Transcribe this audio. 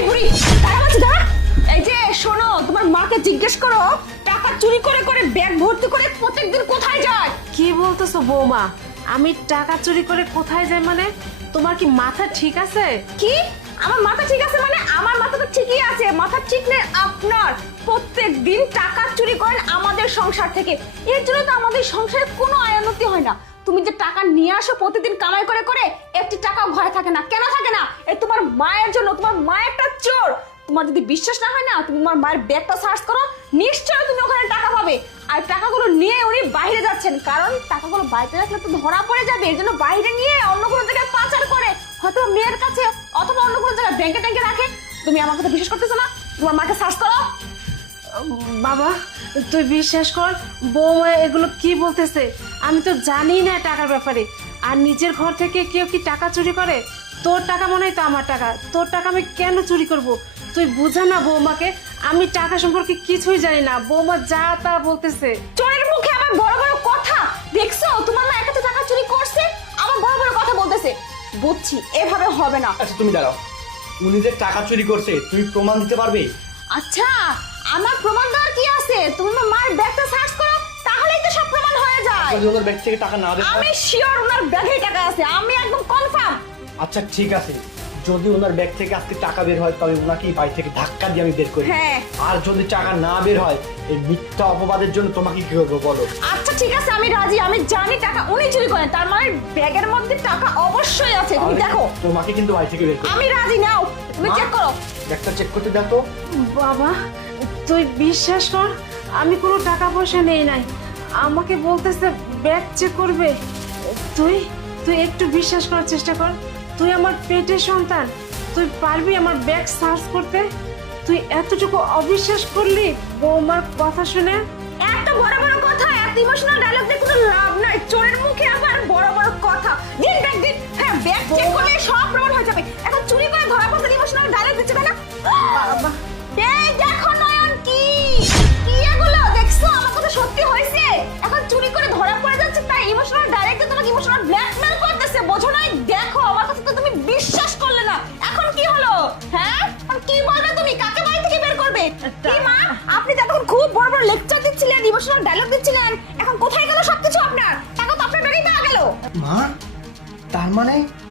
এই বুড়ি দাঁড়া বলছি দাঁড়া। এই যে শোনো, তোমার মাকে জিজ্ঞেস করো টাকা চুরি করে করে ব্যাগ ভর্তি করে প্রত্যেকদিন কোথায় যায়। কি বলতেছো বৌমা? আমি টাকা চুরি করে কোথায় যাই মানে? তোমার কি মাথা ঠিক আছে? কি আমার মাথা ঠিক আছে মানে? আমার মাথা তো ঠিকই আছে, মাথা ঠিক নেই আপনার। প্রত্যেক দিন টাকা চুরি করেন আমাদের সংসার থেকে, এর জন্য তো আমাদের সংসারে কোনো আয় উন্নতি হয় না। তুমি যে টাকা নিয়ে আসো প্রতিদিন কামাই করে করে, একটি টাকা ঘরে থাকে না। কেন থাকে না? এই তোমার মায়ের জন্য। তোমার মা একটা চোর। তোমার যদি বিশ্বাস না হয় না, তুমি তোমার মায়ের ব্যাগটা সার্চ করো, নিশ্চয়ই তুমি ওখানে টাকা পাবে। আর টাকাগুলো নিয়ে উনি বাইরে যাচ্ছেন, কারণ টাকাগুলো বাইরে রাখলে তো ধরা পড়ে যাবে। এর জন্য বাইরে নিয়ে অন্য কোনো জায়গায় পাচার করে, হয়তো মেয়ের কাছে অথবা অন্য কোনো জায়গায় ব্যাংকে ট্যাঙ্কে রাখে। তুমি আমার কথা বিশ্বাস করতেছো না? তোমার মাকে সার্চ করো। বাবা তুই বিশ্বাস কর, বৌমা এগুলো কি বলতেছে? আমি তো জানি না টাকার ব্যাপারে। আর নিজের ঘর থেকে কেউ কি টাকা চুরি করে? তোর টাকা মনে হয় তো আমার টাকা, তোর টাকা আমি কেন চুরি করব? তুই বুঝা না বৌমাকে, আমি টাকা সম্পর্কে কিছুই জানি না। বৌমা যা তা বলতেছে। চোরের মুখে আবার বড় বড় কথা। দেখছো তোমার মা একা তো টাকা চুরি করছে, আবার বড় বড় কথা বলতেছে। বুঝছি এভাবে হবে না। আচ্ছা তুমি দাঁড়াও, উনি যে টাকা চুরি করছে তুমি প্রমাণ দিতে পারবে? আচ্ছা আমার প্রমাণ দেওয়ার কি আছে? তুমি আমার মায়ের ব্যাগটা সার্চ করো, তাহলেই তো সব প্রমাণ হয়ে যায়। যদি ওনার ব্যাগ থেকে টাকা না দেয়? আমি শিওর ওনার ব্যাগে টাকা আছে, আমি একদম কনফার্ম। আচ্ছা ঠিক আছে, যদি ওনার ব্যাগ থেকে আজকে টাকা বের হয় তবে ওনাকে বাড়ি থেকে ধাক্কা দিয়ে আমি বের করি। হ্যাঁ। আর যদি টাকা না বের হয়, এই মিথ্যা অপবাদের জন্য তোমাকে কি করবো বলো? আচ্ছা ঠিক আছে, আমি রাজি। আমি জানি টাকা উনি চুরি করেন, তার মানে ব্যাগের মধ্যে টাকা অবশ্যই আছে। তুমি তাহলে দেখো। তোমাকে কিন্তু বাড়ি থেকে বের করি। আমি রাজি, নাও তুমি মা? চেক করো। ব্যাগটা চেক করতে দাও তো। বাবা তুই বিশ্বাস কর, আমি কোনো টাকা পয়সা নেই নাই। আমাকে বলতেছে ব্যাগ চেক করবে। তুই তুই একটু বিশ্বাস করার চেষ্টা কর। তুই আমার পেটের সন্তান, তুই পারবি আমার ব্যাগ সার্চ করতে? তুই এতটুকু অবিশ্বাস করলি বৌমার কথা শুনে? এত বড় বড় কথা, এত ইমোশনাল ডায়লগ দিয়ে কোনো লাভ নাই। চোরের মুখে আবার বড় বড় কথা।